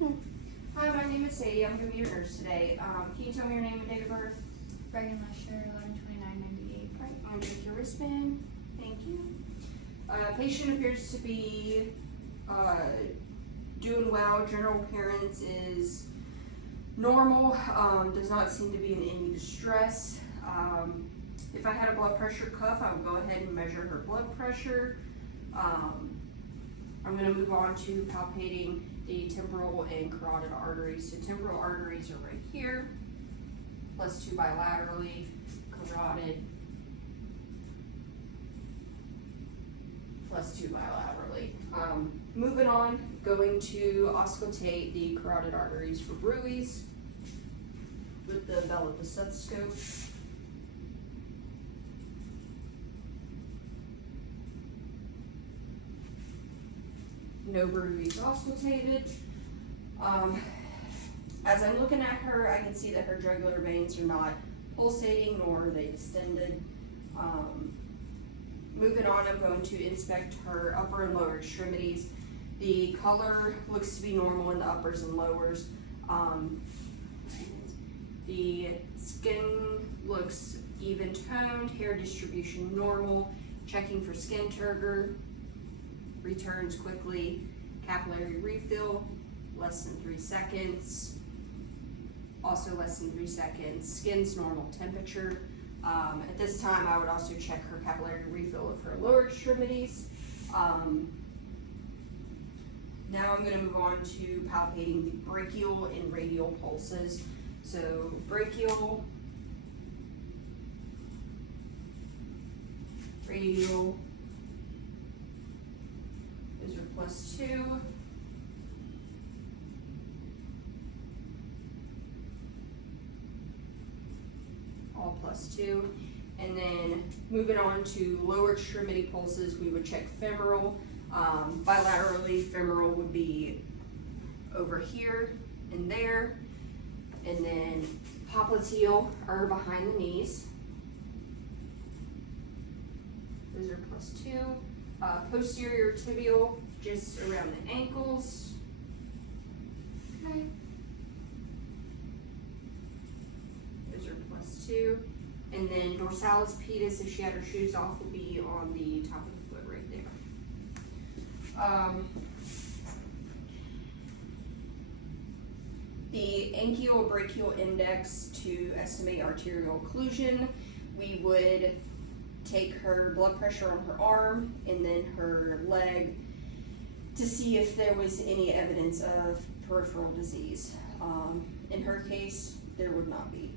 Hi, my name is Sadie. I'm going to be your nurse today. Can you tell me your name and date of birth? Reagan Lusher, 11/29/98. Right, I'm going to take your wristband. Thank you. Patient appears to be doing well. General appearance is normal. Does not seem to be in any distress. If I had a blood pressure cuff, I would go ahead and measure her blood pressure. I'm going to move on to palpating the temporal and carotid arteries. So temporal arteries are right here, +2 bilaterally, carotid, +2 bilaterally. Moving on, going to auscultate the carotid arteries for bruits with the bell of the stethoscope. No bruits auscultated. As I'm looking at her, I can see that her jugular veins are not pulsating, nor are they distended. Moving on, I'm going to inspect her upper and lower extremities. The color looks to be normal in the uppers and lowers. The skin looks even toned, hair distribution normal. Checking for skin turgor. Returns quickly. Capillary refill, less than 3 seconds. Also less than 3 seconds. Skin's normal temperature. At this time, I would also check her capillary refill of her lower extremities. Now I'm going to move on to palpating the brachial and radial pulses. So brachial, radial, those are +2. All +2. And then moving on to lower extremity pulses, we would check femoral. Bilaterally, femoral would be over here and there. And then popliteal are behind the knees. Those are +2. Posterior tibial, just around the ankles. Okay. Those are +2. And then dorsalis pedis, if she had her shoes off, would be on the top of the foot right there. The anchiobrachial index to estimate arterial occlusion, we would take her blood pressure on her arm and then her leg to see if there was any evidence of peripheral disease. In her case, there would not be.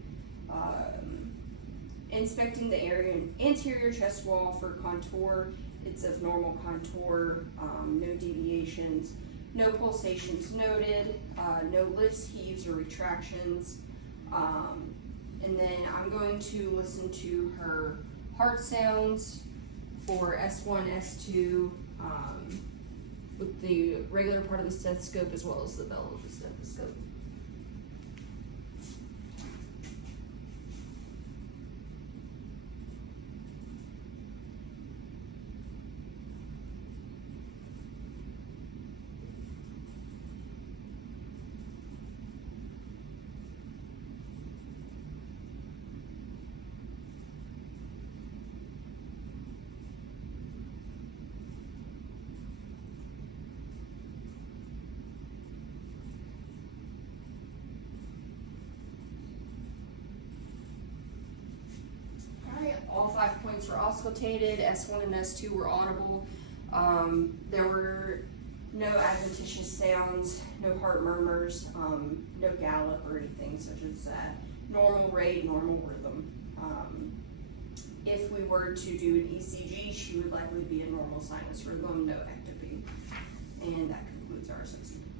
Inspecting the anterior chest wall for contour, it's of normal contour, no deviations, no pulsations noted, no lifts, heaves, or retractions. And then I'm going to listen to her heart sounds for S1, S2, with the regular part of the stethoscope as well as the bell of the stethoscope. All 5 points were auscultated. S1 and S2 were audible. There were no adventitious sounds, no heart murmurs, no gallop or anything such as that. Normal rate, normal rhythm. If we were to do an ECG, she would likely be in normal sinus rhythm, no ectopy. And that concludes our assessment.